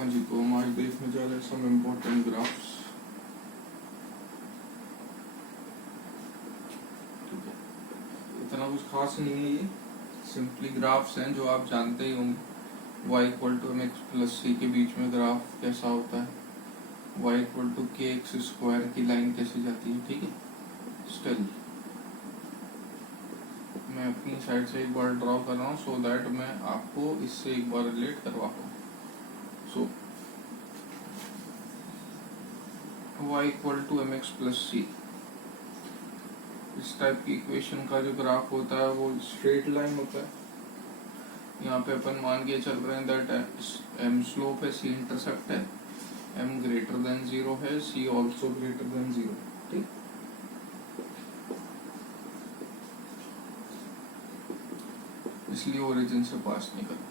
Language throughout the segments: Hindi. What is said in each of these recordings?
हाँ जी, तो हम आज देखने जा रहे हैं सम इम्पोर्टेंट ग्राफ्स। ठीक है, इतना कुछ खास नहीं है, ये सिंपली ग्राफ्स हैं जो आप जानते ही होंगे। y equal to M x plus C के बीच में ग्राफ कैसा होता है, y इक्वल टू के एक्स स्क्वायर की लाइन कैसे जाती है। ठीक है, स्टिल मैं अपनी साइड से एक बार ड्रॉ कर रहा हूँ सो दैट मैं आपको इससे एक बार रिलेट करवा पाऊँ। So y equal to M x plus C, इस टाइप की इक्वेशन का जो ग्राफ होता है वो स्ट्रेट लाइन होता है। यहाँ पे अपन मान के चल रहे हैं दैट m स्लोप है, c इंटरसेप्ट है, m ग्रेटर देन 0 है, c ऑल्सो ग्रेटर देन 0। ठीक, इसलिए ओरिजिन से पास नहीं करना।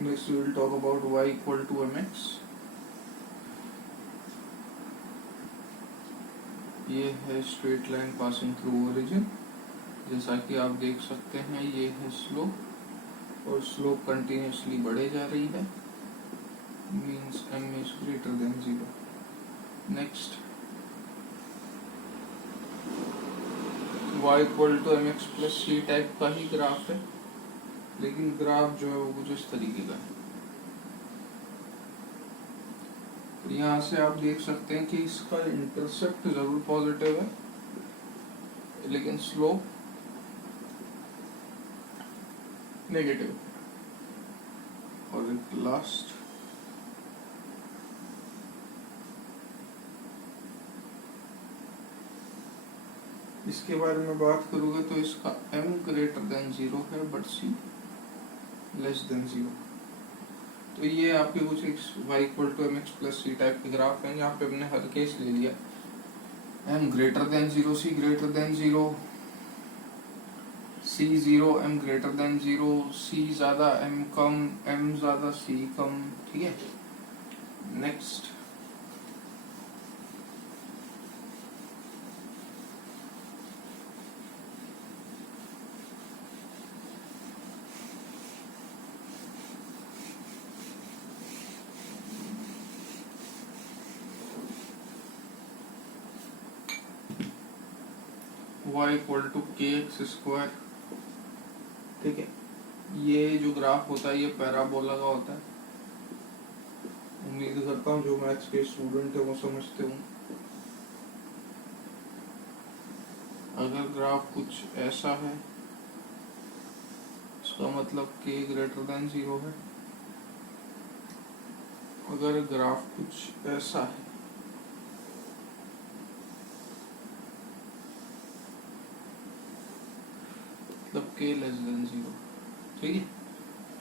Next we will talk about y equal to M x. ये है straight line passing through origin. जैसा कि आप देख सकते हैं ये है स्लोप और स्लोप कंटिन्यूसली बढ़े जा रही है, means m is greater than 0। Next y equal to M x plus c type का ही ग्राफ है, लेकिन ग्राफ जो है वो कुछ इस तरीके का है। यहाँ से आप देख सकते हैं कि इसका इंटरसेप्ट जरूर पॉजिटिव है, लेकिन स्लोप नेगेटिव। और एक लास्ट इसके बारे में बात करूंगा तो इसका m ग्रेटर देन 0 है बट c लेस देन 0। तो ये आपके कुछ y equal to M x plus c type के ग्राफ हैं, जहाँ पे हमने हर केस ले लिया m greater than 0, c greater than 0, c 0, m greater than 0, c ज्यादा m कम, m ज्यादा c कम। ठीक है, नेक्स्ट y इक्वल टू के एक्स स्क्वायर। ठीक है, ये जो ग्राफ होता है ये पैराबोला का होता है। उम्मीद करता हूँ जो मैथ्स के स्टूडेंट है वो समझते हों। अगर ग्राफ कुछ ऐसा है इसका मतलब k ग्रेटर देन 0 है। अगर ग्राफ कुछ ऐसा है मतलब k लेस देन 0। ठीक है,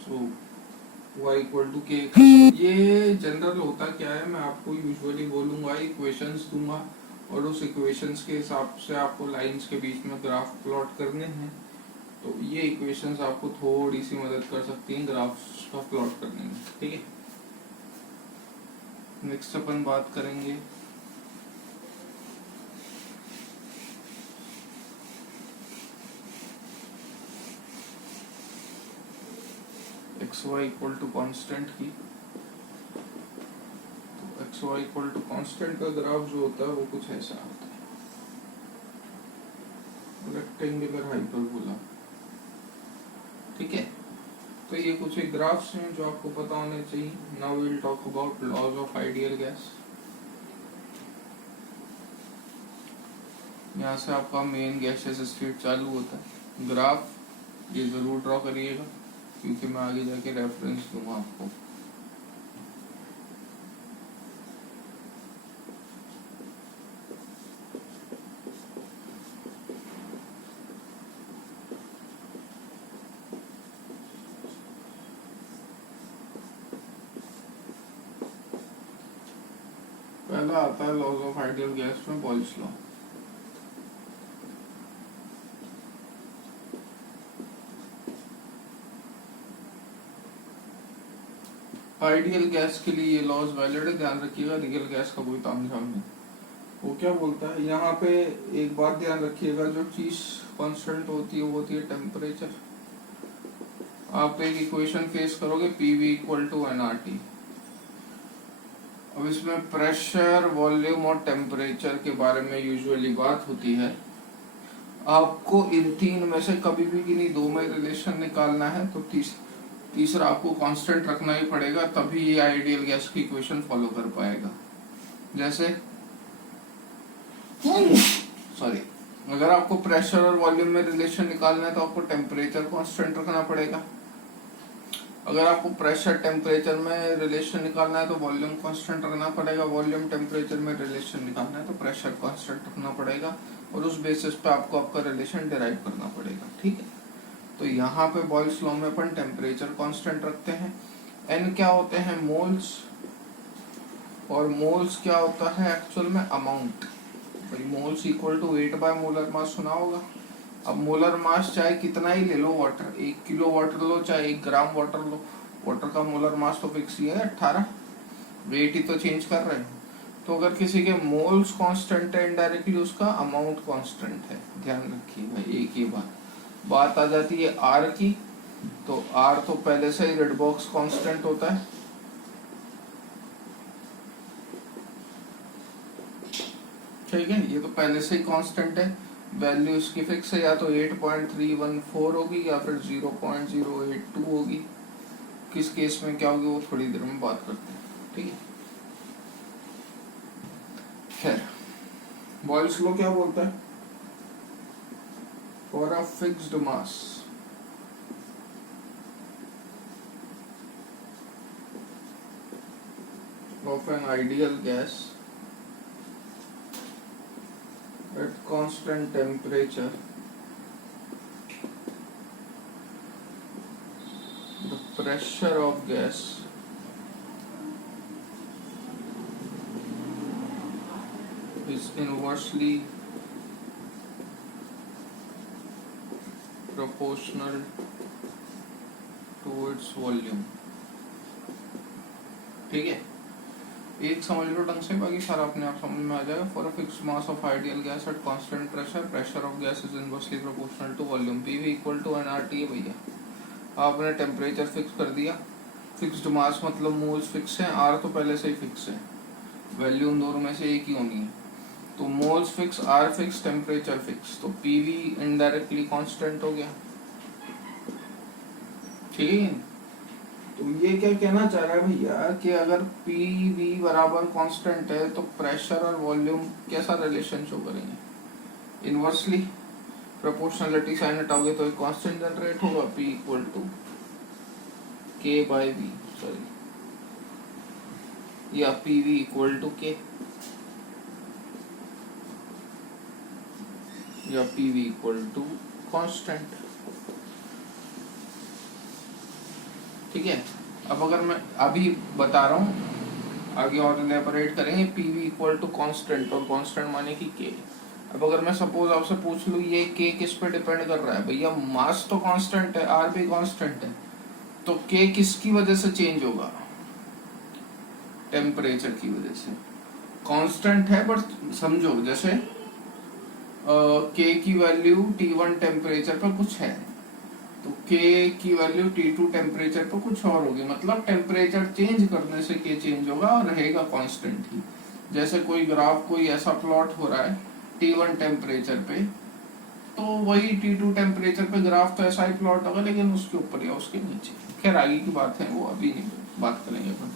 सो y इक्वल टू के। ये जनरल होता क्या है, मैं आपको यूजुअली बोलूंगा, इक्वेशंस दूंगा और उस इक्वेशंस के हिसाब से आपको लाइंस के बीच में ग्राफ प्लॉट करने हैं। तो ये इक्वेशंस आपको थोड़ी सी मदद कर सकती हैं ग्राफ्स का प्लॉट करने में। ठीक है, नेक्स्ट अपन बात करेंगे x y equal to constant की। तो x y equal to constant का ग्राफ जो होता है वो कुछ ऐसा होता है, रेक्टेंगुलर हाइपरबोला। ठीक है, तो ये कुछ एक ग्राफ्स हैं जो आपको पता होने चाहिए। Now we will talk about laws of ideal gas. यहाँ से आपका मेन गैसेस स्टेट चालू होता है। ग्राफ ये जरूर ड्रॉ करिएगा क्योंकि मैं आगे जाके रेफरेंस दूंगा आपको। पहला आता है लॉज ऑफ आइडियल गैस में बॉयल्स लॉ। आइडियल गैस के लिए ये लॉज वैलिड है, ध्यान रखिएगा। रियल गैस का कोई तामझाम नहीं। वो क्या बोलता है यहाँ पे, एक बात ध्यान रखिएगा, जो चीज कांस्टेंट होती है वो होती है टेम्परेचर। आप एक इक्वेशन फेस करोगे पीवी इक्वल टू एनआरटी। अब इसमें प्रेशर, वॉल्यूम और टेम्परेचर के बारे में यूजुअली बात होती है। आपको इन तीन में से कभी भी किन्हीं दो में रिलेशन निकालना है तो तीसरा आपको कांस्टेंट रखना ही पड़ेगा, तभी ये आइडियल गैस की इक्वेशन फॉलो कर पाएगा। जैसे सॉरी, अगर आपको प्रेशर और वॉल्यूम में रिलेशन निकालना है तो आपको टेम्परेचर कांस्टेंट रखना पड़ेगा। अगर आपको प्रेशर टेम्परेचर में रिलेशन निकालना है तो वॉल्यूम कांस्टेंट रखना पड़ेगा। वॉल्यूम टेम्परेचर में रिलेशन निकालना है तो प्रेशर कांस्टेंट रखना पड़ेगा, और उस बेसिस पे आपको आपका रिलेशन डिराइव करना पड़ेगा। ठीक है, तो यहाँ पे बॉयल्स लॉ में अपन टेम्परेचर कांस्टेंट रखते हैं। एन क्या होते हैं? मोल्स, और मोल्स क्या होता है एक्चुअल में? अमाउंट। भाई moles equal to 8 by molar mass सुना होगा। अब मोलर मास चाहे कितना ही ले लो वाटर, 1 किलो वाटर लो चाहे 1 ग्राम वाटर लो, वाटर का मोलर मास तो फिक्स ही है 18, वेट ही तो चेंज कर रहे हैं। तो अगर किसी के मोल्स कांस्टेंट है, इनडायरेक्टली उसका अमाउंट कांस्टेंट है। ध्यान रखिए भाई एक ही बात आ जाती है आर की, तो आर तो पहले से ही रेड बॉक्स कांस्टेंट होता है। ठीक है, ये तो पहले से ही कांस्टेंट है, वैल्यू इसकी फिक्स है, या तो 8.314 होगी या फिर 0.082 होगी। किस केस में क्या होगी वो थोड़ी देर में बात करते हैं। ठीक है, खैर बॉयल्स लॉ क्या बोलता है? For a fixed mass of an ideal gas at constant temperature, the pressure of gas is inversely proportional to its volume। ठीक है, एक समझ लो ढंग से, बाकी सारा अपने आप समझ में आ जाएगा। For a fixed mass of ideal gas at constant pressure, pressure of gas is inversely proportional to volume. PV equal to nRT है भैया। आपने टेम्परेचर फिक्स कर दिया, फिक्स्ड मास मतलब मोल्स फिक्स है, आर तो पहले से ही फिक्स है, वैल्यू उन दोनों में से एक ही होनी है। तो moles fix, R fix, temperature fix, तो पीवी इनडायरेक्टली कांस्टेंट हो गया। ठीक है, तो ये क्या कहना चाह रहा है भैया कि अगर पी वी बराबर कांस्टेंट है तो प्रेशर और वॉल्यूम कैसा रिलेशन शो करेंगे? इनवर्सली प्रोपोर्शनलिटी साइन हटाओगे तो एक कांस्टेंट जनरेट होगा, P equal to k by V, sorry, या P V equal to k, या P V equal to constant. ठीक है, अब अगर मैं अभी बता रहा हूँ, आगे और इलेबोरेट करेंगे। पीवी इक्वल टू कांस्टेंट, और कांस्टेंट माने कि के। अब अगर मैं सपोज आपसे पूछ लूँ ये के किस पे डिपेंड कर रहा है? भैया मास तो कांस्टेंट है, आर भी कांस्टेंट है, तो के किसकी वजह से चेंज होगा? टेम्परेचर की वजह से। कांस्टेंट है बट समझो जैसे के की वैल्यू T1 टेम्परेचर पर कुछ है, तो K की वैल्यू T2 टेम्परेचर पर कुछ और होगी, मतलब टेम्परेचर चेंज करने से K चेंज होगा और रहेगा कांस्टेंट ही। जैसे कोई ग्राफ, कोई ऐसा प्लॉट हो रहा है T1 टेम्परेचर पे, तो वही T2 टेम्परेचर पे ग्राफ तो ऐसा ही प्लॉट होगा, लेकिन उसके ऊपर या उसके नीचे। खैर आगे की बात है, वो अभी नहीं बात करेंगे अपन।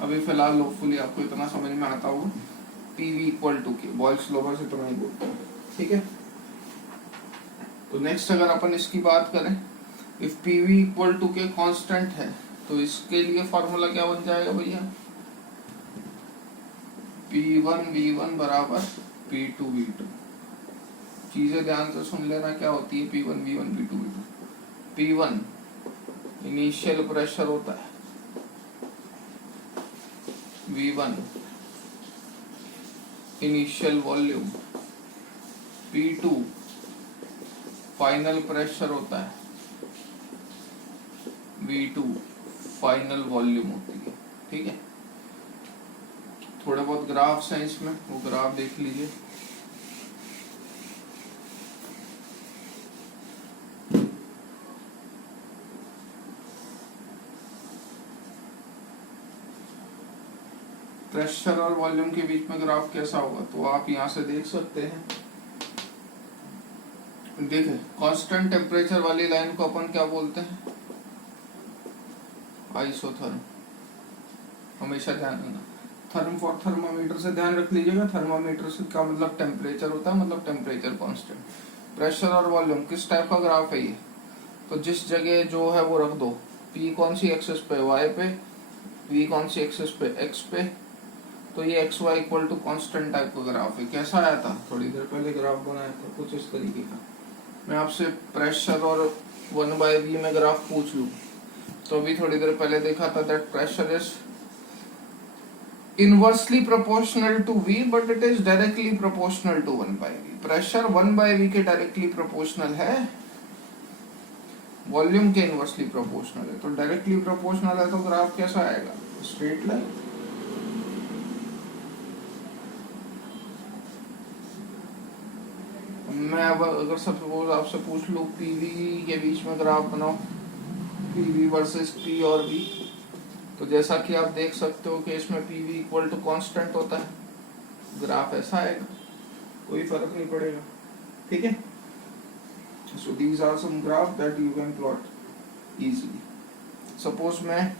अभी फिलहाल होपफुली आपको इतना समझ में आता होगा, पीवी इक्वल टू के, बॉयल्स लॉ से इतना ही बोलते हैं। ठीक है, तो नेक्स्ट अगर अपन इसकी बात करें, इफ पीवी इक्वल टू के कांस्टेंट है तो इसके लिए फॉर्मूला क्या बन जाएगा भैया? P1V1 बराबर P2V2। चीजें ध्यान से सुन लेना क्या होती है P1V1 P2V2। P1 initial pressure होता है, V1 initial volume, P2 final pressure होता है, V2 फाइनल वॉल्यूम होती है। ठीक है, थोड़े बहुत ग्राफ्स हैं इसमें, वो ग्राफ देख लीजिए। प्रेशर और वॉल्यूम के बीच में ग्राफ कैसा होगा, तो आप यहाँ से देख सकते हैं। देखिए कांस्टेंट टेम्परेचर वाली लाइन को अपन क्या बोलते हैं, आइसोथर्म। हमेशा ध्यान रखना, थर्म फॉर थर्मामीटर से ध्यान रख लीजिएगा। थर्मामीटर से क्या मतलब टेम्परेचर होता है, मतलब टेम्परेचर कांस्टेंट। प्रेशर और वॉल्यूम किस टाइप का ग्राफ है ये, तो जिस जगह जो है वो रख दो, P कौन सी एक्सिस पे, Y पे, V कौन सी एक्सिस पे, X पे, तो ये x y equal to constant type का ग्राफ है। कैसा आया था, थोड़ी देर पहले ग्राफ बनाया था कुछ इस तरीके का। मैं आपसे प्रेशर और 1/v में ग्राफ पूछ लूं, तो अभी थोड़ी देर पहले देखा था that pressure is inversely proportional to v but it is directly proportional to 1/v। Pressure 1/v के डायरेक्टली प्रोपोर्शनल है, वॉल्यूम के इनवर्सली प्रोपोर्शनल है। तो डायरेक्टली प्रोपोर्शनल है तो ग्राफ कैसा आएगा, स्ट्रेट लाइन। मैं अब अगर सपोज आपसे पूछ लूं पीवी के बीच में ग्राफ बनाओ, पीवी वर्सेस पी और वी, तो जैसा कि आप देख सकते हो कि इसमें पीवी इक्वल टू कांस्टेंट होता है, ग्राफ ऐसा आएगा, कोई फर्क नहीं पड़ेगा। ठीक है, so these are some graph that you can plot easily. Suppose मैं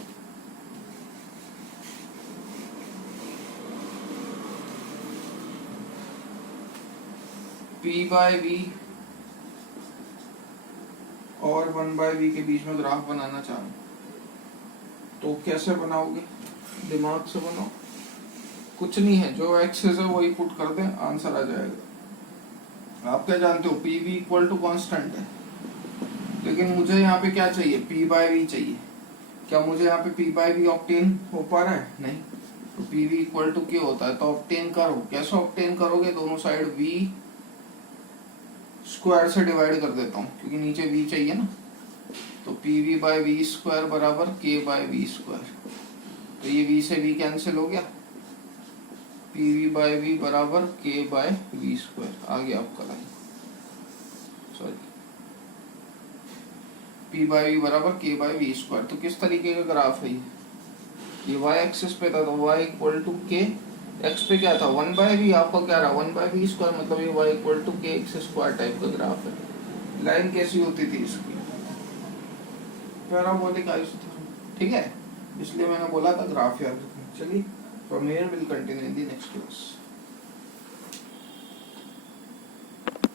P बाय V और 1/v के बीच में ग्राफ बनाना चाहूँ तो कैसे बनाओगे, दिमाग से बनाओ, कुछ नहीं है, जो एक्सेस है वही पुट कर दें, आंसर आ जाएगा। आप क्या जानते हो, P V equal to constant है, लेकिन मुझे यहाँ पे क्या चाहिए, पी बाय वी चाहिए। क्या मुझे यहाँ पे पी बाय वी ऑब्टेन हो पा रहा है, नहीं। तो पी वी इक्वल टू क्या होता है, तो ऑब्टेन करो। कैसे ऑब्टेन करोगे, दोनों साइड वी स्क्वायर से डिवाइड कर देता हूँ, क्योंकि नीचे वी चाहिए ना। तो P V by V square बराबर के बाय वी स्क्वायर, तो ये वी से वी कैंसिल हो गया, पी वी बाय वी बराबर के बाय वी स्क्वायर आ गया आपका line, sorry P by V बराबर के बाय वी स्क्वायर। तो किस तरीके का ग्राफ है ये वाई एक्सिस पे था, तो वाई इक्वल टू के, एक्स पे क्या था 1/v, आपको क्या रहा 1/v स्क्वायर, मतलब ये वाई इक्वल टू के एक्स स्क्वायर टाइप का ग्राफ है। लाइन कैसी होती थी इसकी, पैराबोलिक आइसोथर्म, ठीक है, इसलिए मैंने बोला था ग्राफ याद रखना। चलिए from here will continue in the next class.